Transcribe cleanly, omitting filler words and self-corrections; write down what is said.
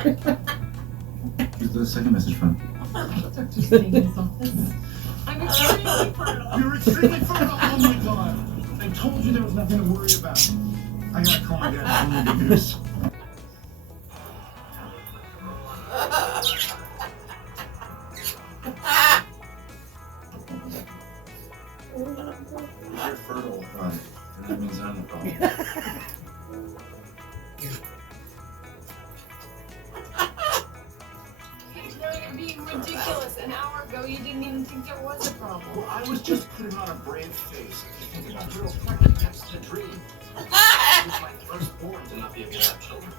Who's the second message from? Dr. Sagan's office. I'm extremely fertile. You're extremely fertile. Oh my god. I told you there was nothing to worry about. I gotta call my dad. I'm gonna get news. You're fertile. And that means I'm the problem. No, you're being ridiculous. An hour ago, you didn't even think there was a problem. Well, I was just putting on a brave face. Thinking about real pregnant. That's the dream. It was my firstborn to not be able to have children.